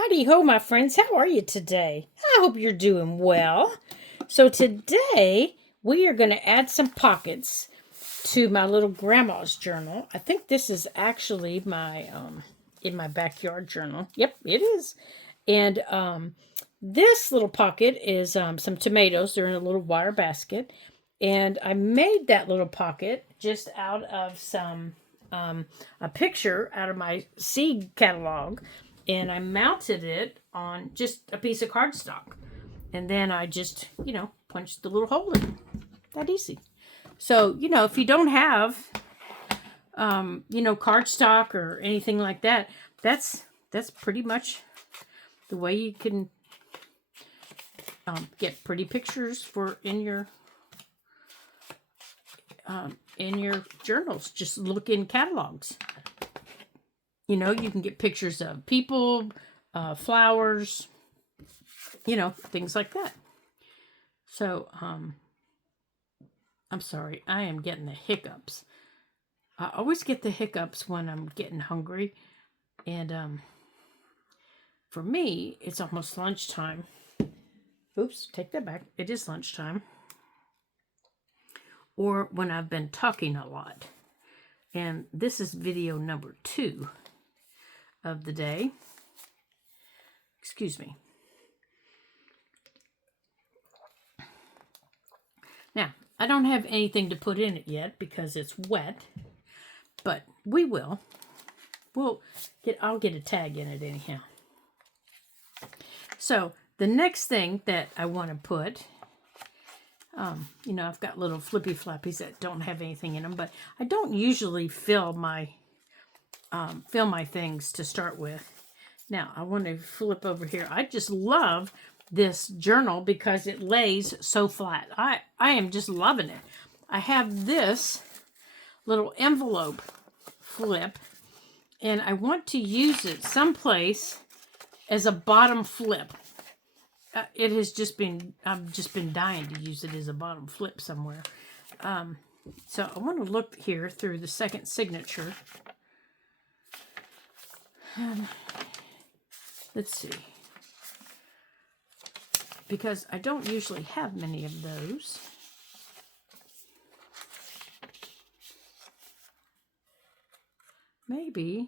Howdy ho, my friends. How are you today? I hope you're doing well. So today we are going to add some pockets to my little grandma's journal. I think this is actually my in my backyard journal. Yep, it is. And this little pocket is some tomatoes. They're in a little wire basket. And I made that little pocket just out of some a picture out of my seed catalog, and I mounted it on just a piece of cardstock, and then I just punched the little hole in. That easy. So if you don't have cardstock or anything like that, that's pretty much the way you can get pretty pictures for in your journals. Just look in catalogs. You can get pictures of people, flowers, things like that. So, I'm sorry, I am getting the hiccups. I always get the hiccups when I'm getting hungry. And for me, it's almost lunchtime. Oops, take that back. It is lunchtime. Or when I've been talking a lot. And this is video number 2 of the day. Excuse me. Now, I don't have anything to put in it yet because it's wet, but we will. I'll get a tag in it anyhow. So the next thing that I want to put, I've got little flippy flappies that don't have anything in them, but I don't usually fill my things to start with. Now I want to flip over here. I just love this journal because it lays so flat. I am just loving it. I have this little envelope flip, and I want to use it someplace as a bottom flip. It has just been, I've just been dying to use it as a bottom flip somewhere. So I want to look here through the second signature. Let's see. Because I don't usually have many of those. Maybe.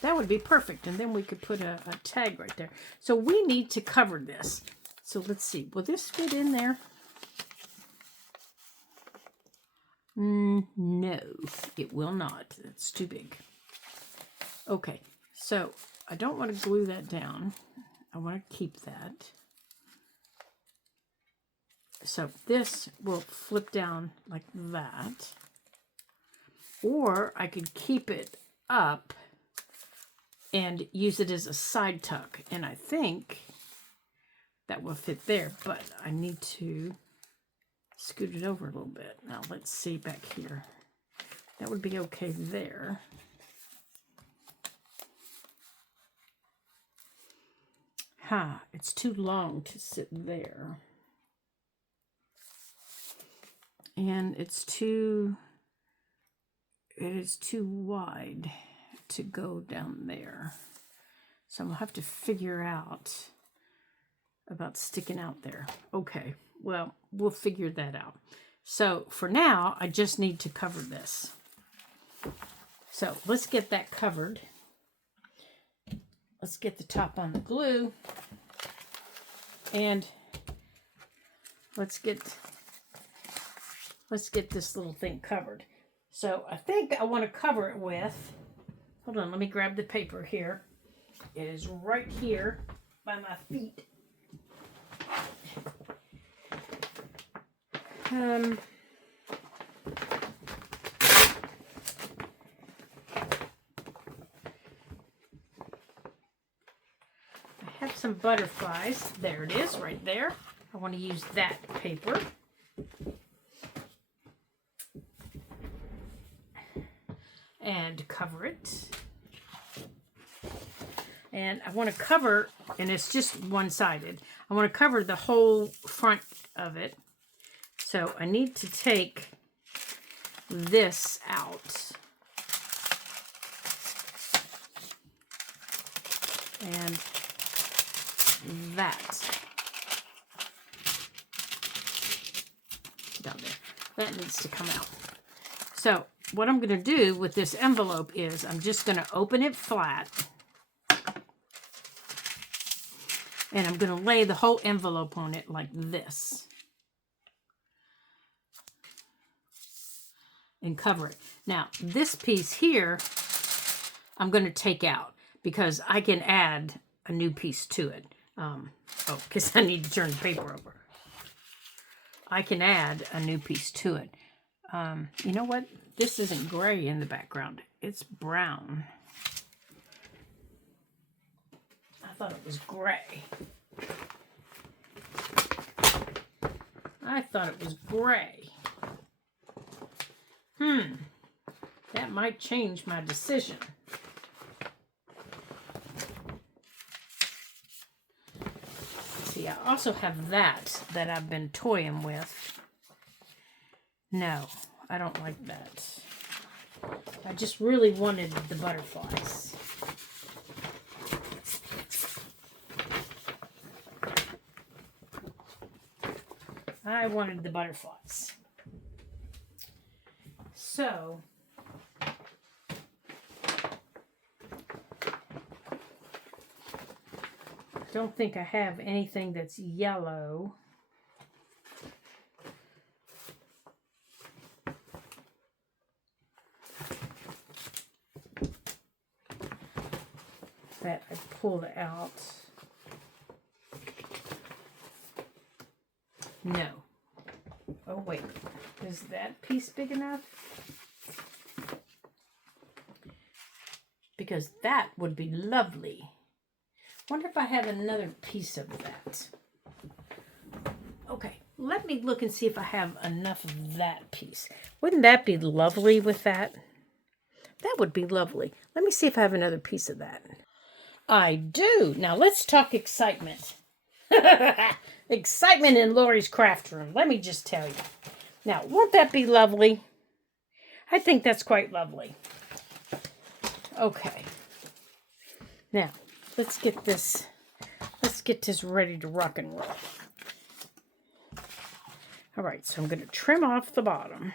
That would be perfect. And then we could put a tag right there. So we need to cover this. So let's see. Will this fit in there? No, it will not. It's too big. Okay, so I don't want to glue that down. I want to keep that. So this will flip down like that. Or I could keep it up and use it as a side tuck. And I think that will fit there, but I need to scoot it over a little bit. Now let's see back here. That would be okay there. It's too long to sit there. And it is too wide to go down there. So I'll have to figure out about sticking out there. Okay, well, we'll figure that out. So for now, I just need to cover this. So let's get that covered. Let's get the top on the glue. And let's get this little thing covered. So I think I want to cover it with, hold on, let me grab the paper here. It is right here by my feet. I have some butterflies. There it is, right there. I want to use that paper. And cover it. And I want to cover, and it's just one-sided. I want to cover the whole front of it. So I need to take this out. And that down there. That needs to come out. So what I'm going to do with this envelope is I'm just going to open it flat. And I'm going to lay the whole envelope on it like this. And cover it. Now, this piece here, I'm going to take out because I can add a new piece to it. Because I need to turn the paper over. I can add a new piece to it. You know what? This isn't gray in the background. It's brown. I thought it was gray. I thought it was gray. That might change my decision. See, I also have that I've been toying with. No, I don't like that. I just really wanted the butterflies. I wanted the butterflies. So, I don't think I have anything that's yellow. That I pulled out. No. Oh, wait. Is that piece big enough? Because that would be lovely. Wonder if I have another piece of that. Okay, let me look and see if I have enough of that piece. Wouldn't that be lovely with that? That would be lovely. Let me see if I have another piece of that. I do. Now let's talk excitement. Excitement in Lori's craft room. Let me just tell you. Now, won't that be lovely? I think that's quite lovely. Okay. Now, let's get this ready to rock and roll. All right, so I'm going to trim off the bottom.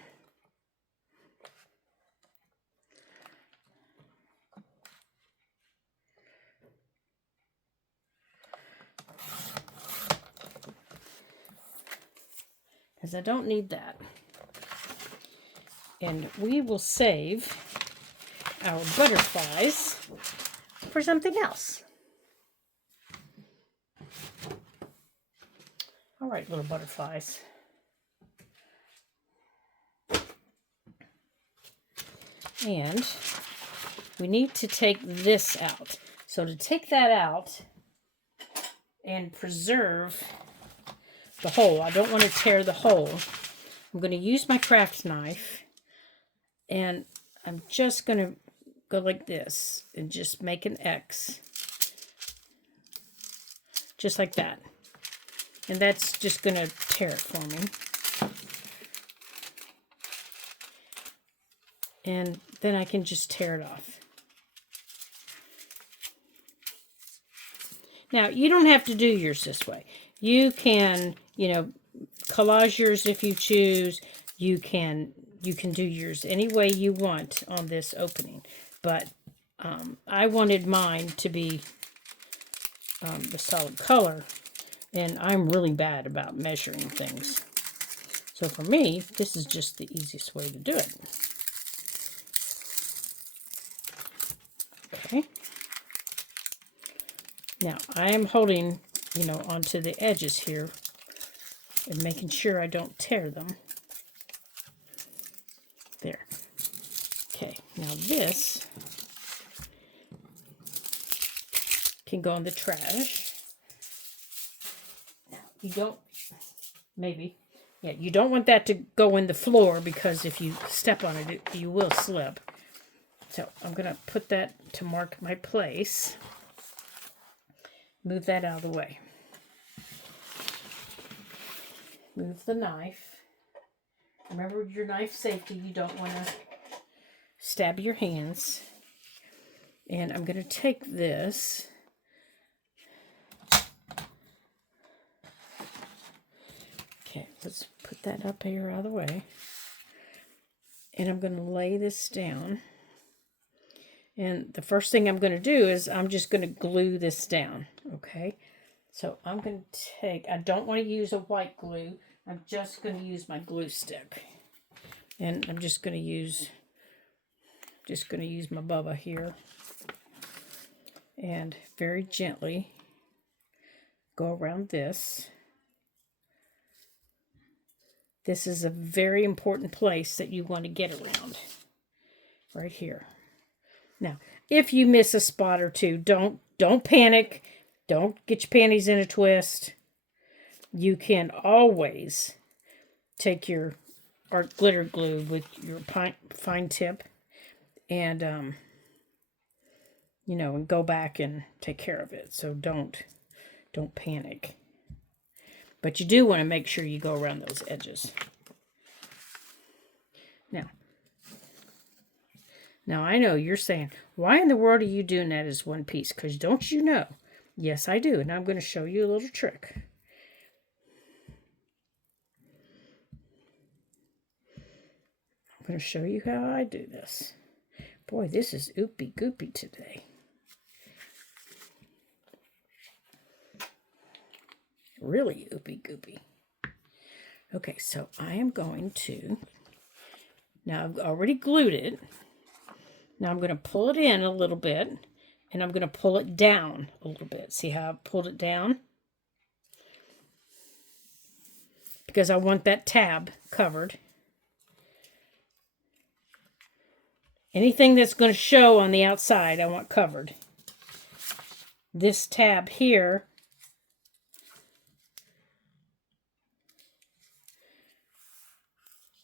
Because I don't need that. And we will save our butterflies for something else. All right, little butterflies. And we need to take this out. So to take that out and preserve the hole, I don't want to tear the hole. I'm going to use my craft knife, and I'm just going to go like this and just make an X. Just like that. And that's just going to tear it for me. And then I can just tear it off. Now, you don't have to do yours this way. You can, collage yours if you choose. You can do yours any way you want on this opening. But I wanted mine to be the solid color. And I'm really bad about measuring things. So for me, this is just the easiest way to do it. Okay. Now, I am holding, onto the edges here and making sure I don't tear them. There. Okay, now this can go in the trash. Now, you don't, you don't want that to go in the floor because if you step on it, you will slip. So I'm going to put that to mark my place. Move that out of the way. Move the knife. Remember your knife safety. You don't want to stab your hands. And I'm going to take this. Okay, let's put that up here out of the way. And I'm going to lay this down. And the first thing I'm going to do is I'm just going to glue this down. Okay, so I'm going to take, I don't want to use a white glue. I'm just going to use my glue stick. And I'm just going to use my Bubba here. And very gently go around this. This is a very important place that you want to get around. Right here. Now, if you miss a spot or two, don't panic. Don't get your panties in a twist. You can always take your art glitter glue with your fine tip and you know, and go back and take care of it. So don't panic. But you do want to make sure you go around those edges. Now I know you're saying, why in the world are you doing that as one piece? Because don't you know? Yes, I do. And I'm going to show you a little trick. I'm going to show you how I do this. Boy, this is oopy goopy today. Really oopy goopy. Okay, so I am going to, now I've already glued it. Now I'm going to pull it in a little bit, and I'm going to pull it down a little bit. See how I pulled it down? Because I want that tab covered. Anything that's going to show on the outside, I want covered. This tab here,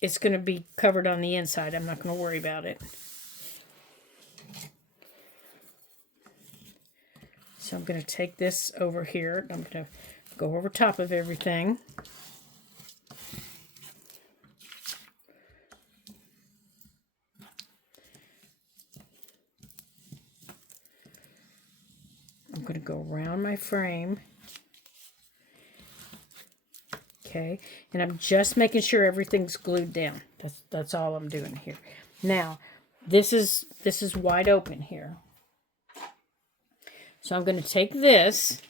it's going to be covered on the inside. I'm not going to worry about it. So I'm going to take this over here. I'm going to go over top of everything. I'm going to go around my frame. Okay, and I'm just making sure everything's glued down. That's all I'm doing here. Now, this is wide open here. So I'm going to take this.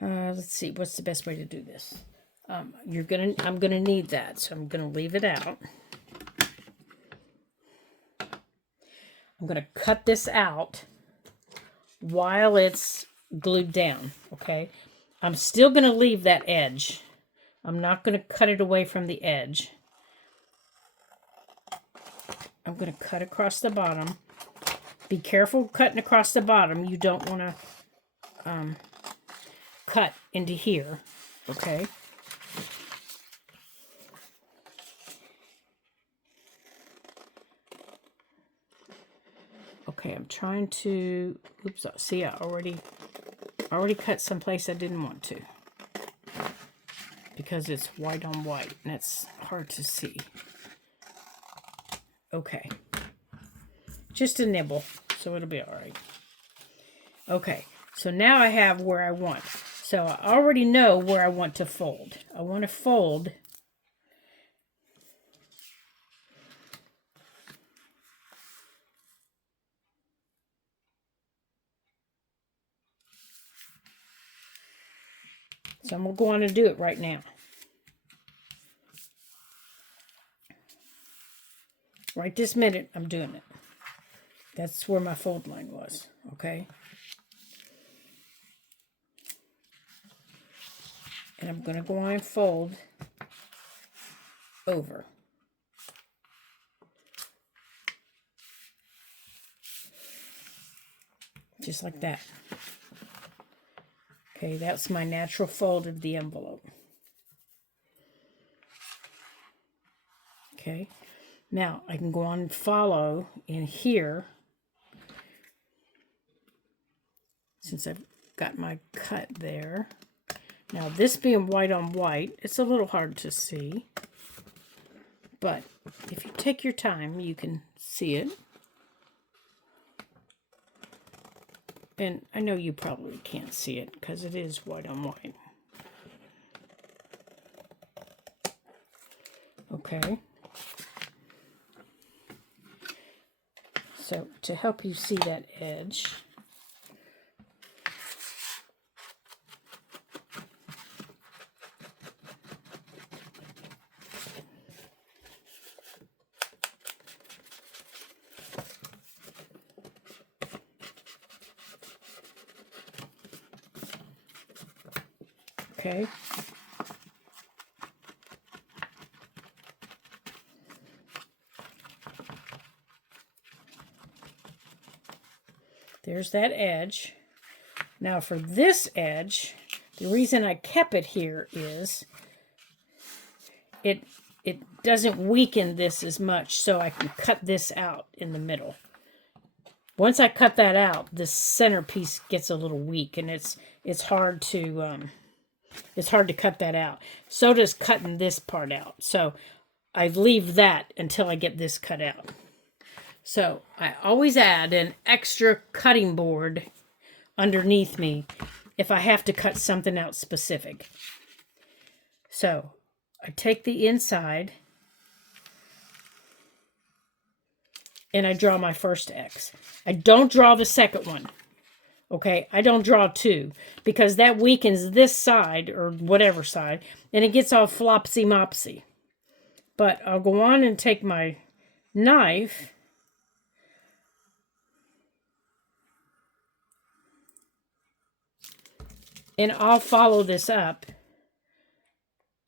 Let's see, what's the best way to do this? I'm going to need that, so I'm going to leave it out. I'm going to cut this out while it's glued down, okay? I'm still going to leave that edge. I'm not going to cut it away from the edge. I'm going to cut across the bottom. Be careful cutting across the bottom. You don't want to cut into here, okay? Okay, I'm trying to, oops, see, I already cut someplace I didn't want to. Because it's white on white, and it's hard to see. Okay. Just a nibble, so it'll be all right. Okay, so now I have where I want. So I already know where I want to fold. I want to fold so I'm going to go on and do it right now. Right this minute, I'm doing it. That's where my fold line was, okay? And I'm going to go on and fold over. Just like that. Okay, that's my natural fold of the envelope. Okay, now I can go on and follow in here. Since I've got my cut there. Now this being white on white, it's a little hard to see. But if you take your time, you can see it. And I know you probably can't see it because it is white on white. Okay. So to help you see that edge, okay. There's that edge. Now for this edge, the reason I kept it here is it doesn't weaken this as much, so I can cut this out in the middle. Once I cut that out, the centerpiece gets a little weak, and it's hard to cut that out. So does cutting this part out. So I leave that until I get this cut out. So I always add an extra cutting board underneath me if I have to cut something out specific. So I take the inside and I draw my first X. I don't draw the second one. Okay, I don't draw two because that weakens this side or whatever side and it gets all flopsy-mopsy. But I'll go on and take my knife and I'll follow this up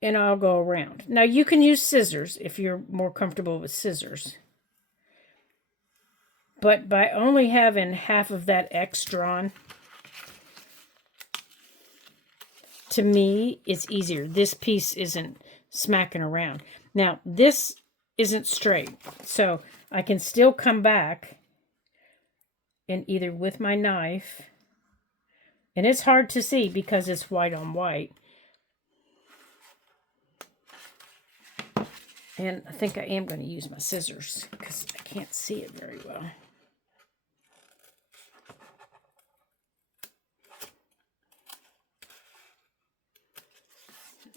and I'll go around. Now you can use scissors if you're more comfortable with scissors. But by only having half of that X drawn, to me, it's easier. This piece isn't smacking around. Now, this isn't straight, so I can still come back and either with my knife, and it's hard to see because it's white on white. And I think I am going to use my scissors because I can't see it very well.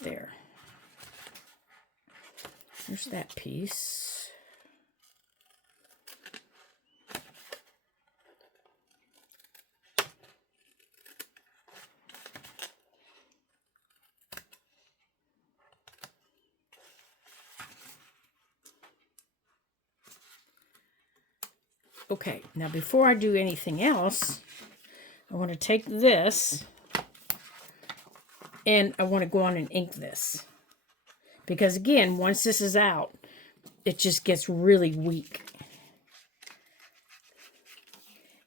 There. There's that piece. Okay, now before I do anything else, I want to take this and I want to go on and ink this. Because again, once this is out, it just gets really weak.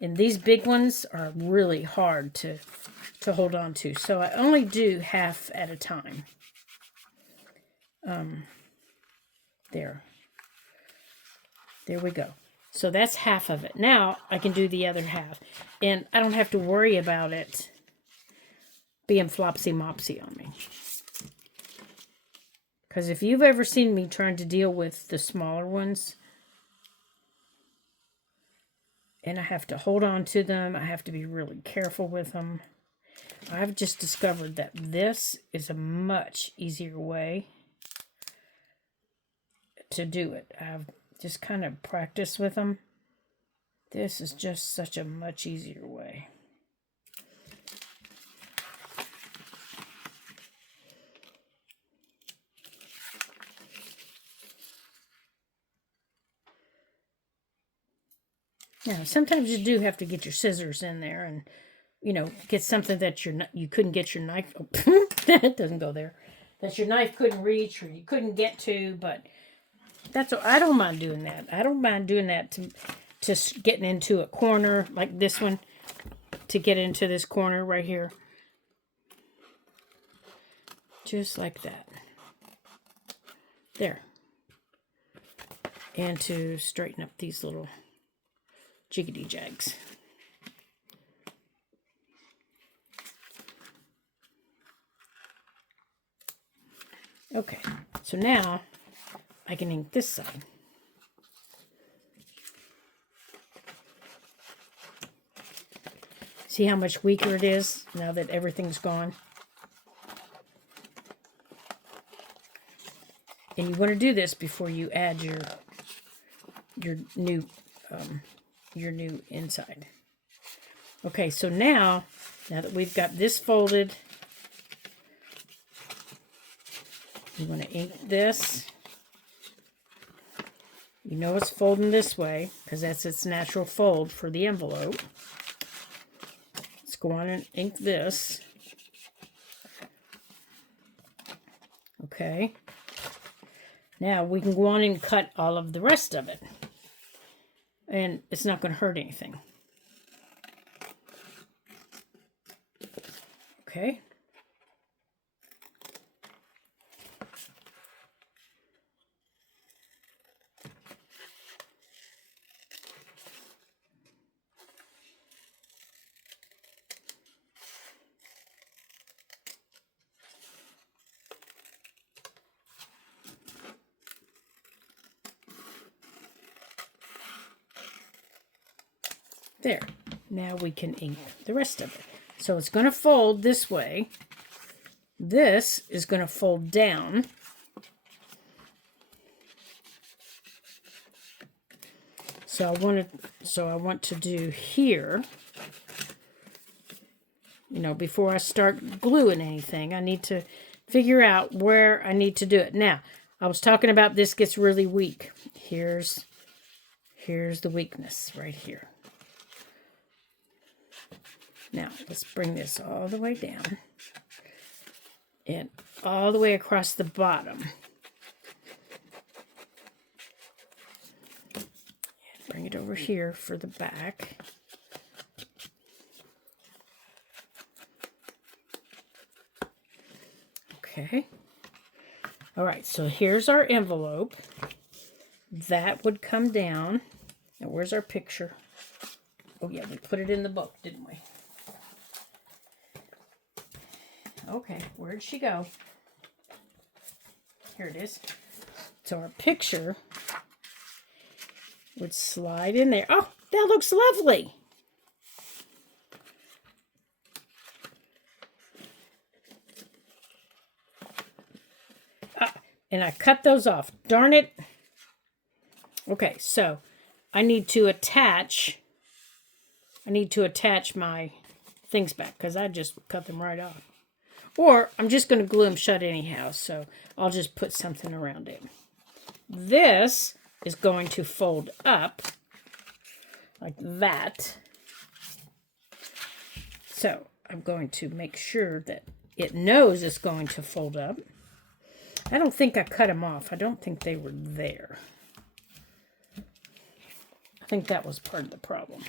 And these big ones are really hard to hold on to. So I only do half at a time. There. There we go. So that's half of it. Now I can do the other half. And I don't have to worry about it being flopsy-mopsy on me. Because if you've ever seen me trying to deal with the smaller ones, and I have to hold on to them, I have to be really careful with them. I've just discovered that this is a much easier way to do it. I've just kind of practiced with them. This is just such a much easier way. Now, sometimes you do have to get your scissors in there and, you know, get something that you couldn't get your knife. Oh, it doesn't go there. That your knife couldn't reach or you couldn't get to, but that's I don't mind doing that. I don't mind doing that to getting into a corner like this one, to get into this corner right here. Just like that. There. And to straighten up these little jiggity jags. Okay, so now I can ink this side. See how much weaker it is now that everything's gone? And you want to do this before you add your new inside. Okay, so now that we've got this folded, you want to ink this. You know it's folding this way because that's its natural fold for the envelope. Let's go on and ink this. Okay. Now we can go on and cut all of the rest of it. And it's not going to hurt anything. Okay. There. Now we can ink the rest of it. So it's going to fold this way. This is going to fold down. So I want to do here, you know, before I start gluing anything, I need to figure out where I need to do it. Now, I was talking about this gets really weak. Here's the weakness right here. Now, let's bring this all the way down and all the way across the bottom. And bring it over here for the back. Okay. All right, so here's our envelope. That would come down. Now, where's our picture? Oh, yeah, we put it in the book, didn't we? Okay, where'd she go? Here it is. So our picture would slide in there. Oh, that looks lovely. And I cut those off. Darn it. Okay, so I need to attach my things back because I just cut them right off. Or I'm just going to glue them shut anyhow, so I'll just put something around it. This is going to fold up like that. So I'm going to make sure that it knows it's going to fold up. I don't think I cut them off. I don't think they were there. I think that was part of the problem.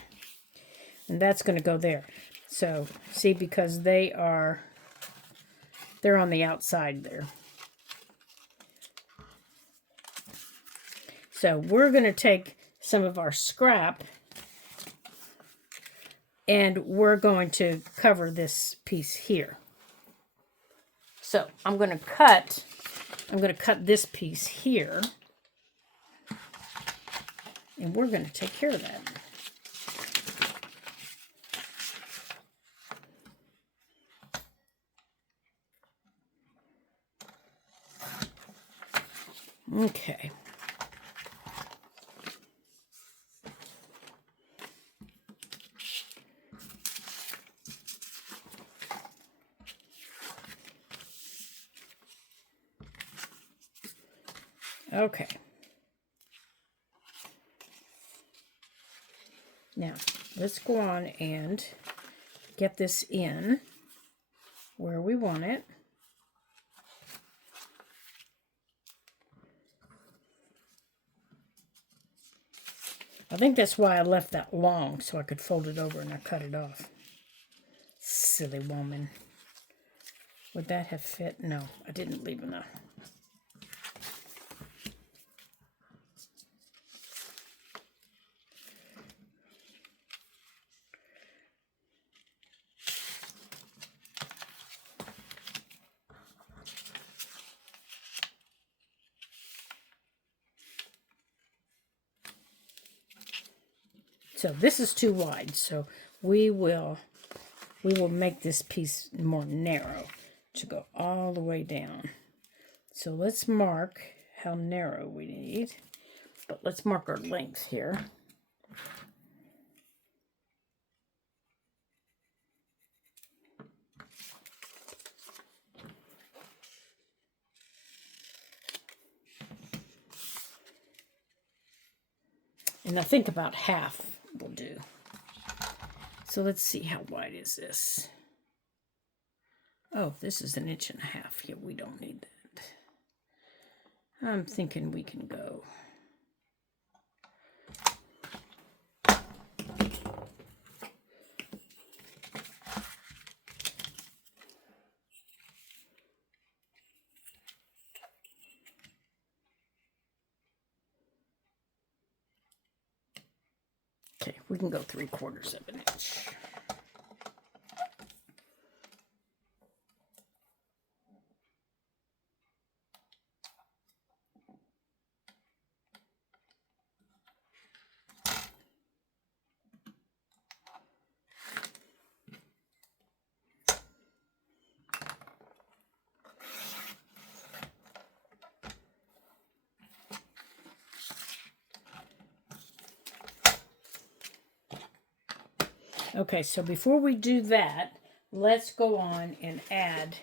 And that's going to go there. So, see, because they're on the outside there. So we're going to take some of our scrap and we're going to cover this piece here. So I'm going to cut this piece here and we're going to take care of that. Okay. Okay. Now, let's go on and get this in where we want it. I think that's why I left that long, so I could fold it over and I cut it off. Silly woman. Would that have fit? No, I didn't leave enough. So this is too wide. So we will make this piece more narrow to go all the way down. So let's mark how narrow we need. But let's mark our length here. And I think about half will do. So let's see, how wide is this? Oh, this is 1.5 inches. Yeah, we don't need that. I'm thinking we can go. Okay, we can go 3/4 of an inch. Okay, so before we do that, let's go on and add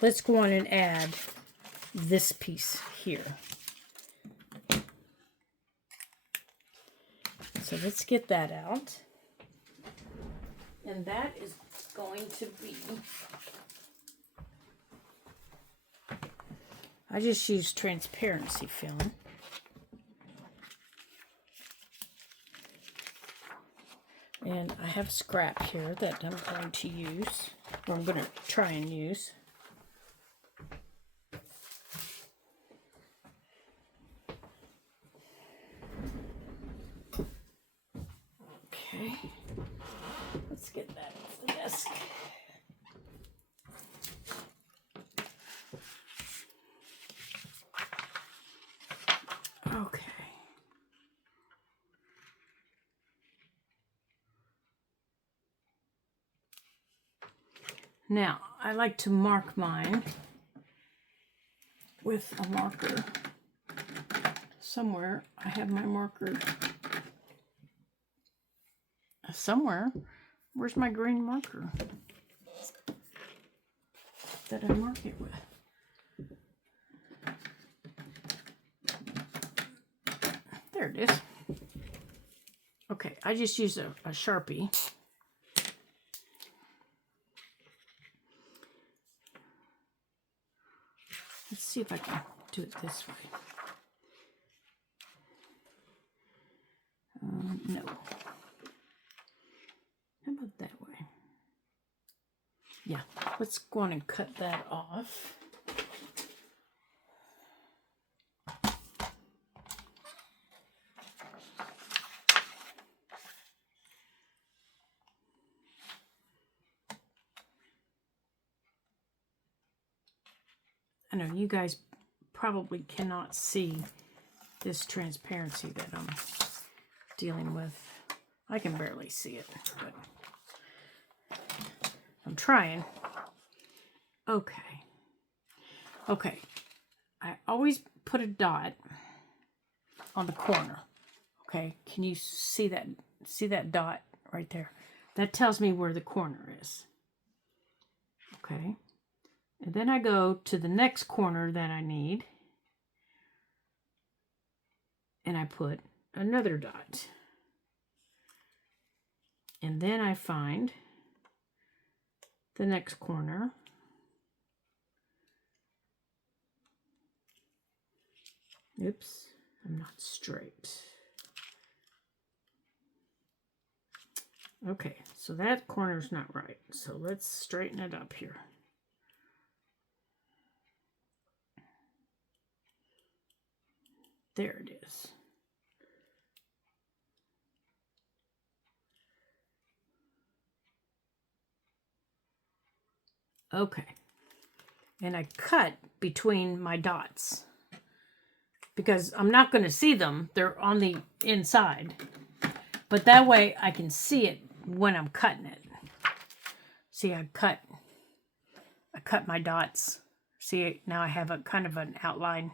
let's go on and add this piece here. So let's get that out. And that is going to be, I just used transparency film. And I have scrap here that I'm going to use, or I'm going to try and use. Okay, let's get that off the desk. Okay. Now, I like to mark mine with a marker. Somewhere, I have my marker. Somewhere, where's my green marker that I mark it with? There it is. Okay, I just used a Sharpie. Let's see if I can do it this way. No. How about that way? Yeah, let's go on and cut that off. I know you guys probably cannot see this transparency that I'm dealing with. I can barely see it, but I'm trying. Okay. Okay. I always put a dot on the corner. Okay. Can you see that? See that dot right there? That tells me where the corner is. Okay. And then I go to the next corner that I need. And I put another dot. And then I find the next corner. Oops, I'm not straight. Okay, so that corner's not right. So let's straighten it up here. There it is. Okay. And I cut between my dots. because I'm not going to see them. They're on the inside. But that way I can see it when I'm cutting it. See, I cut my dots. See, now I have a kind of an outline.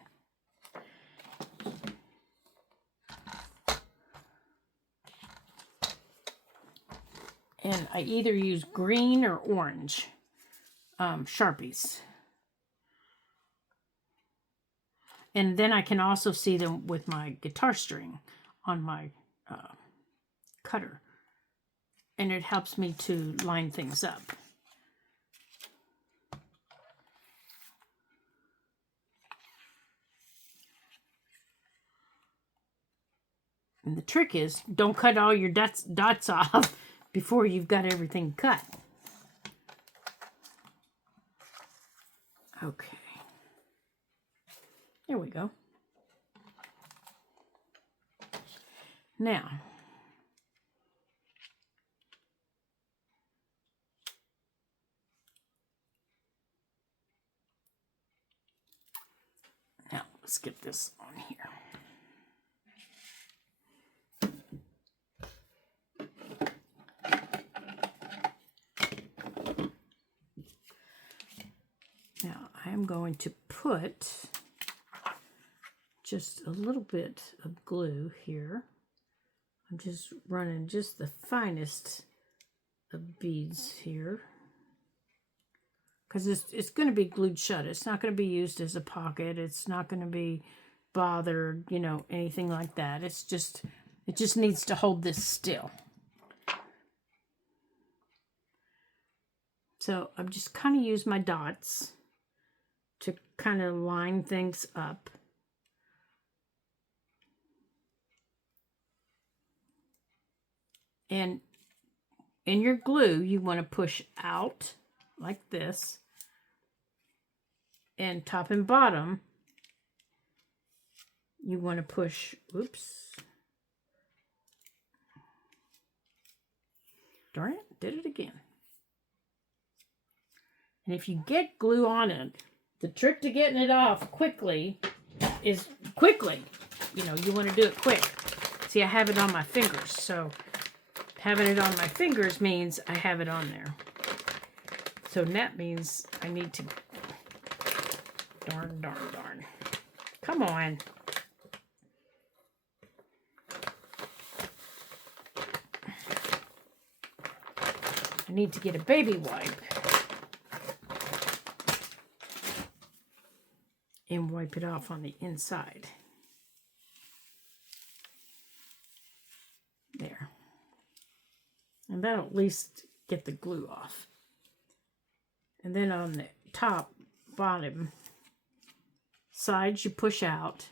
And I either use green or orange Sharpies. And then I can also see them with my guitar string on my cutter. And it helps me to line things up. And the trick is, don't cut all your dots off before you've got everything cut. Okay. There we go. Now, let's get this on here. Now, I'm going to put just a little bit of glue here. I'm just running just the finest of beads here, because it's going to be glued shut. It's not going to be used as a pocket. It's not going to be bothered, you know, anything like that. It just needs to hold this still. So I'm just kind of use my dots to kind of line things up. And in your glue, you want to push out like this. And top and bottom, you want to push, oops. Darn it, did it again. And if you get glue on it, the trick to getting it off quickly is quickly. You know, you want to do it quick. See, I have it on my fingers, so having it on my fingers means I have it on there. So that means I need to, darn. Come on. I need to get a baby wipe and wipe it off on the inside. There. And that'll at least get the glue off. And then on the top, bottom sides, you push out.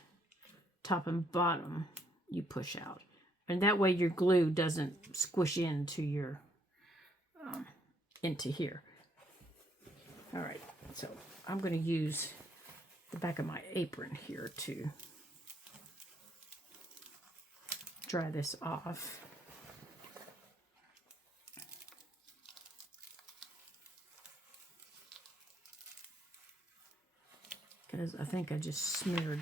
Top and bottom, you push out. And that way your glue doesn't squish into your, into here. All right, so I'm going to use the back of my apron here to dry this off. Because I think I just smeared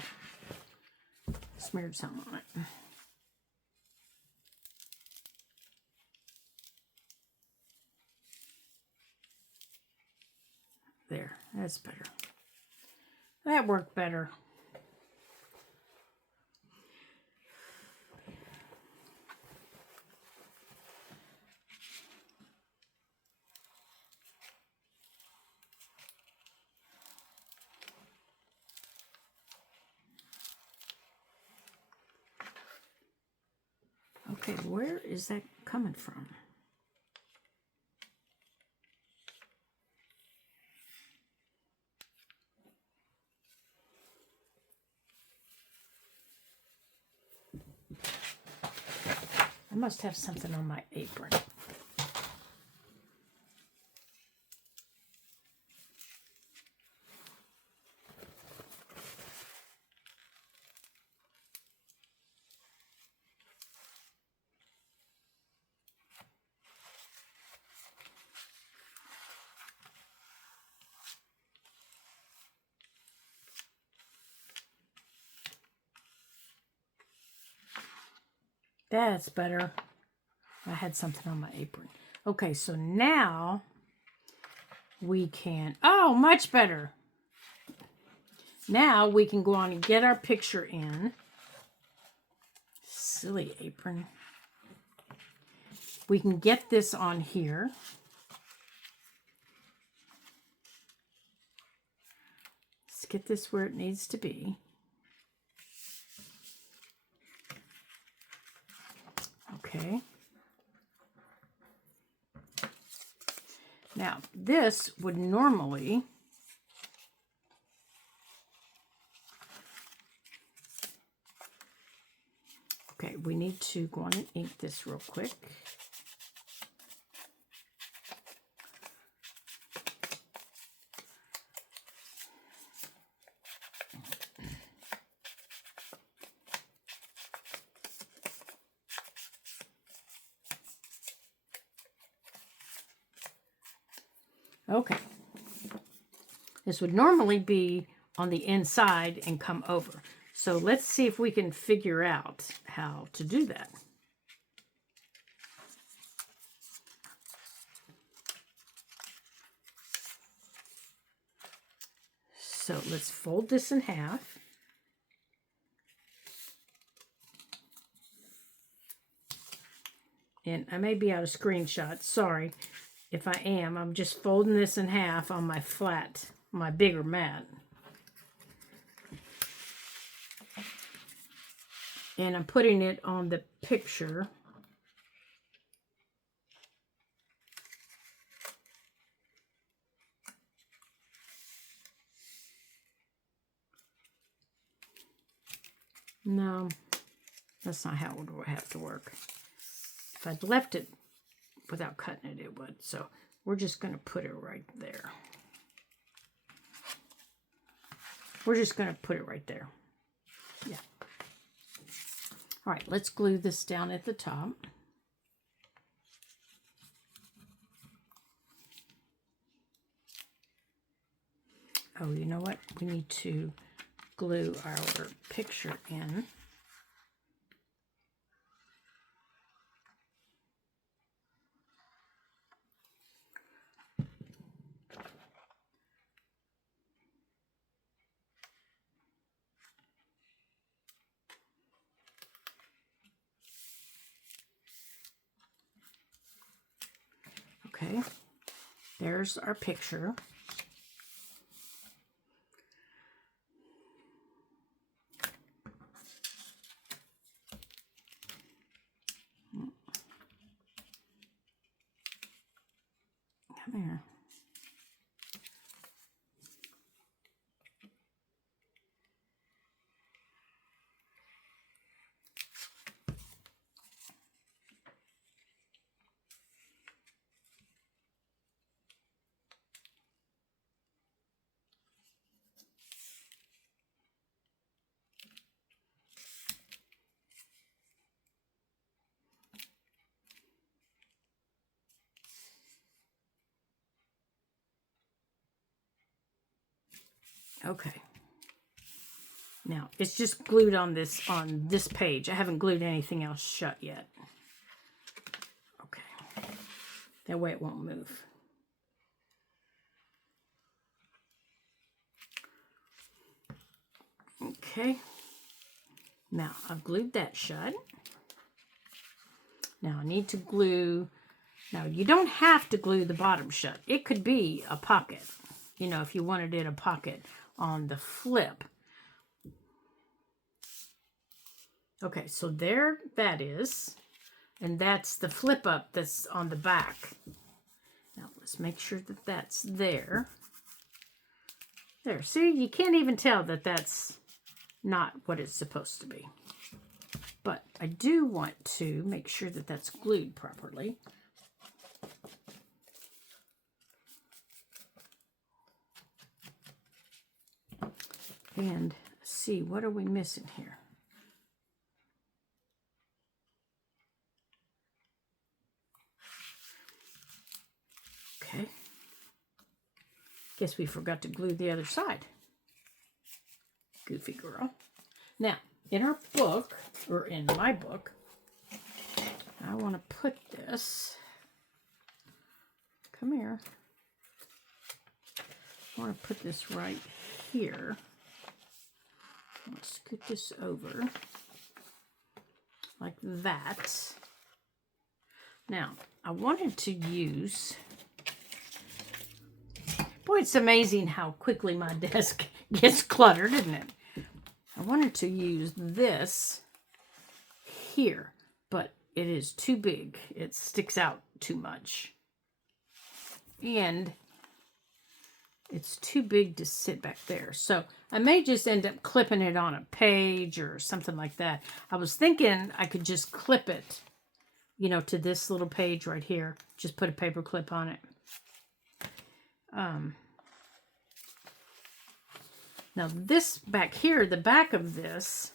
some on it. There, that's better. That worked better. Okay, where is that coming from? I must have something on my apron. That's better. I had something on my apron. Okay, so now we can, oh, much better. Now we can go on and get our picture in. Silly apron. We can get this on here. Let's get this where it needs to be. Okay. Now, this would normally okay, we need to go on and ink this real quick. Okay. This would normally be on the inside and come over. So let's see if we can figure out how to do that. So let's fold this in half. And I may be out of screenshot. Sorry if I am. I'm just folding this in half on my flat, my bigger mat. And I'm putting it on the picture. No, that's not how it would have to work. If I'd left it without cutting it, it would. So we're just going to put it right there. We're just going to put it right there. Yeah. All right, let's glue this down at the top. Oh, you know what? We need to glue our picture in. Okay, there's our picture. Come here. Okay. Now, it's just glued on this page. I haven't glued anything else shut yet. Okay. That way it won't move. Okay. Now, I've glued that shut. Now, I need to glue. Now, you don't have to glue the bottom shut. It could be a pocket. You know, if you wanted it a pocket on the flip. Okay, so there that is. And that's the flip up that's on the back. Now, let's make sure that that's there. There, see, you can't even tell that that's not what it's supposed to be. But I do want to make sure that that's glued properly. And see, what are we missing here? Okay. Guess we forgot to glue the other side. Goofy girl. Now, in our book, or in my book, I want to put this, come here, I want to put this right here. Let's scoot this over like that. Now, I wanted to use, boy, it's amazing how quickly my desk gets cluttered, isn't it? I wanted to use this here, but it is too big. It sticks out too much. And it's too big to sit back there. So I may just end up clipping it on a page or something like that. I was thinking I could just clip it, you know, to this little page right here. Just put a paper clip on it. Now this back here, the back of this,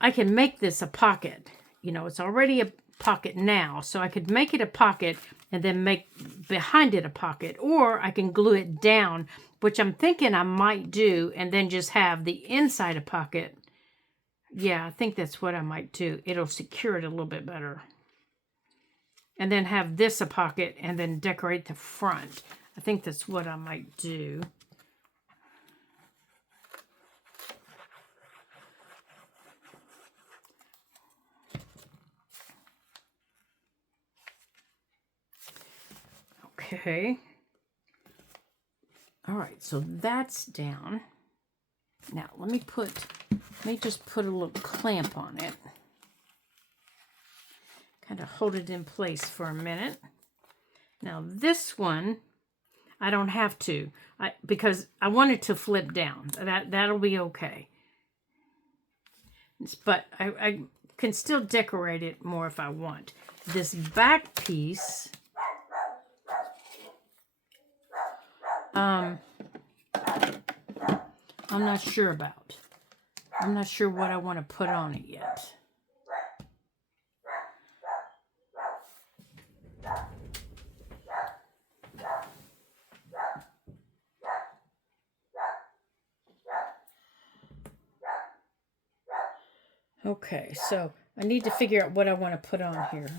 I can make this a pocket. You know, it's already a pocket now, so I could make it a pocket and then make behind it a pocket, or I can glue it down, which I'm thinking I might do, and then just have the inside a pocket. Yeah, I think that's what I might do. It'll secure it a little bit better. And then have this a pocket and then decorate the front. I think that's what I might do. Okay. All right, so that's down. Now, let me just put a little clamp on it. Kind of hold it in place for a minute. Now, this one, I don't have to, because I want it to flip down. That'll be okay. But I can still decorate it more if I want. This back piece, I'm not sure about. I'm not sure what I want to put on it yet. Okay, so I need to figure out what I want to put on here.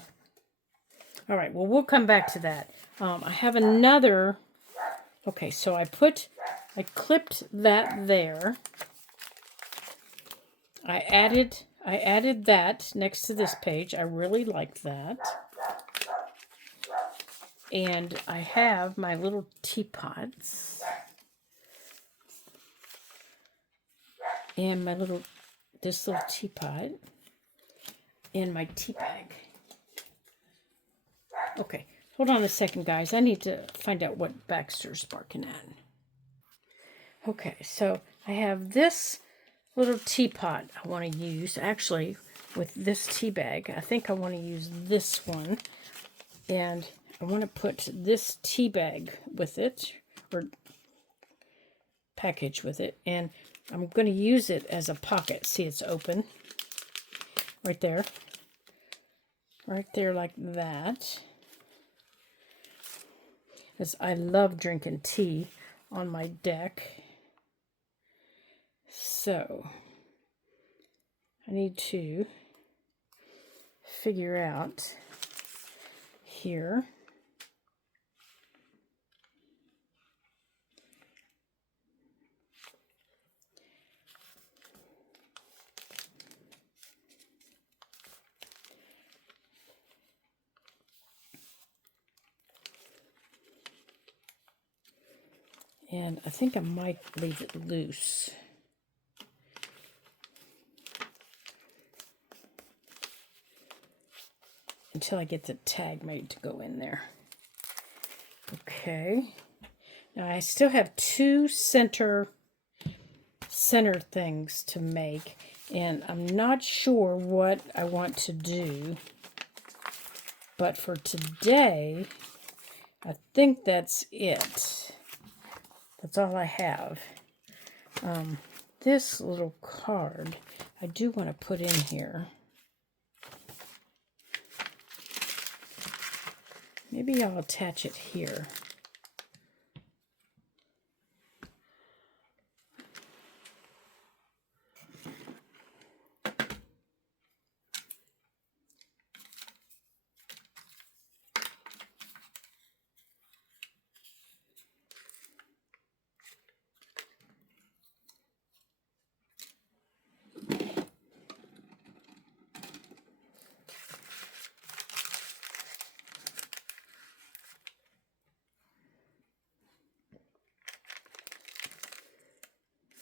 All right, well, we'll come back to that. I have another. Okay, so I clipped that there. I added that next to this page. I really like that. And I have my little teapots. And this little teapot. And my tea bag. Okay, hold on a second, guys. I need to find out what Baxter's barking at. Okay, so I have this little teapot I want to use. Actually, with this tea bag, I think I want to use this one. And I want to put this tea bag with it, or package with it. And I'm going to use it as a pocket. See, it's open. Right there. Right there like that. Because I love drinking tea on my deck. So, I need to figure out here. And I think I might leave it loose. Until I get the tag made to go in there. Okay. Now I still have two center things to make. And I'm not sure what I want to do. But for today, I think that's it. That's all I have. This little card, I do want to put in here. Maybe I'll attach it here.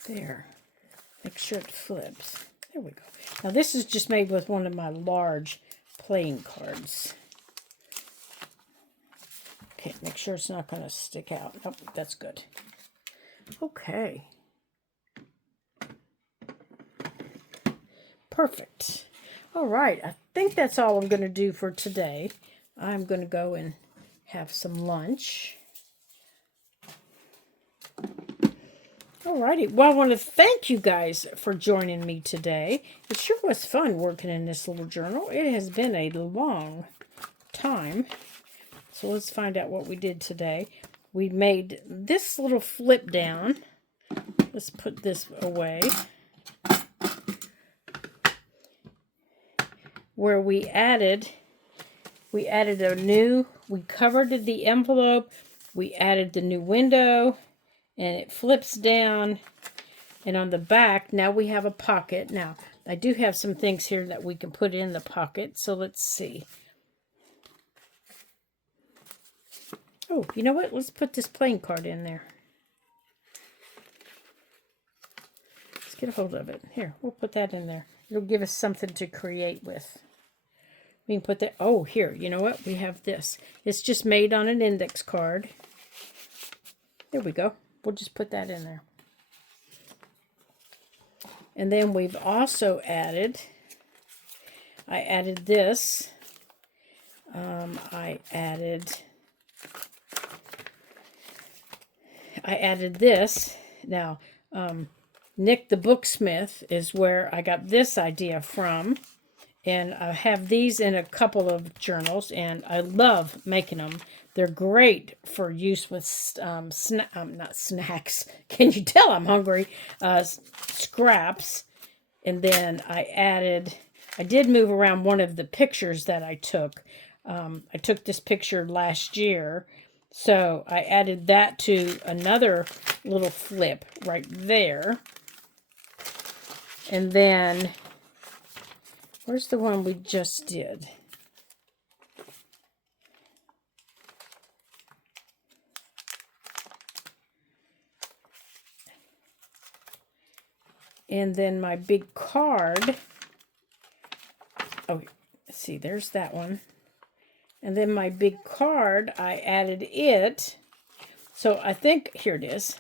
There. Make sure it flips. There we go. Now this is just made with one of my large playing cards. Okay, make sure it's not going to stick out. Nope, that's good. Okay. Perfect. All right, I think that's all I'm going to do for today. I'm going to go and have some lunch. Alrighty, well, I want to thank you guys for joining me today. It sure was fun working in this little journal. It has been a long time. So let's find out what we did today. We made this little flip down. Let's put this away. Where we added a new, we covered the envelope, we added the new window, and it flips down, and on the back, now we have a pocket. Now, I do have some things here that we can put in the pocket, so let's see. Oh, you know what? Let's put this playing card in there. Let's get a hold of it. Here, we'll put that in there. It'll give us something to create with. We can put that, oh, here, you know what? We have this. It's just made on an index card. There we go. We'll just put that in there. And then we've also added, I added this. I added this. Now, Nick the Booksmith is where I got this idea from. And I have these in a couple of journals, and I love making them. They're great for use with, not snacks. Can you tell I'm hungry? Scraps. And then I did move around one of the pictures that I took. I took this picture last year. So I added that to another little flip right there. And then, where's the one we just did? And then my big card. Oh, see, there's that one. And then my big card, I added it. So I think, here it is.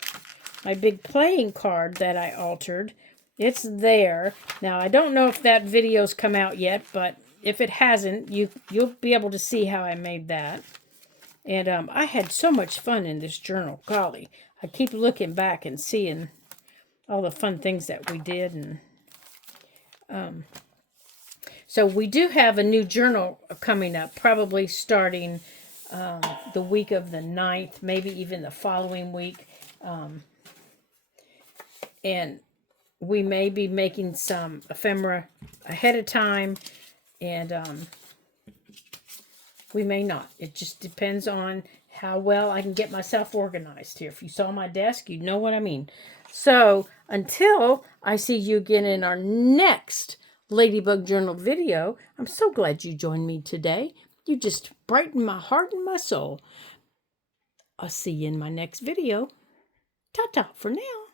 My big playing card that I altered. It's there. Now, I don't know if that video's come out yet, but if it hasn't, you'll be able to see how I made that. And I had so much fun in this journal. Golly, I keep looking back and seeing all the fun things that we did. And so we do have a new journal coming up, probably starting the week of the 9th, maybe even the following week. And we may be making some ephemera ahead of time, and we may not. It just depends on how well I can get myself organized here. If you saw my desk, you know what I mean. So until I see you again in our next Ladybug Journal video, I'm so glad you joined me today. You just brightened my heart and my soul. I'll see you in my next video. Ta-ta for now.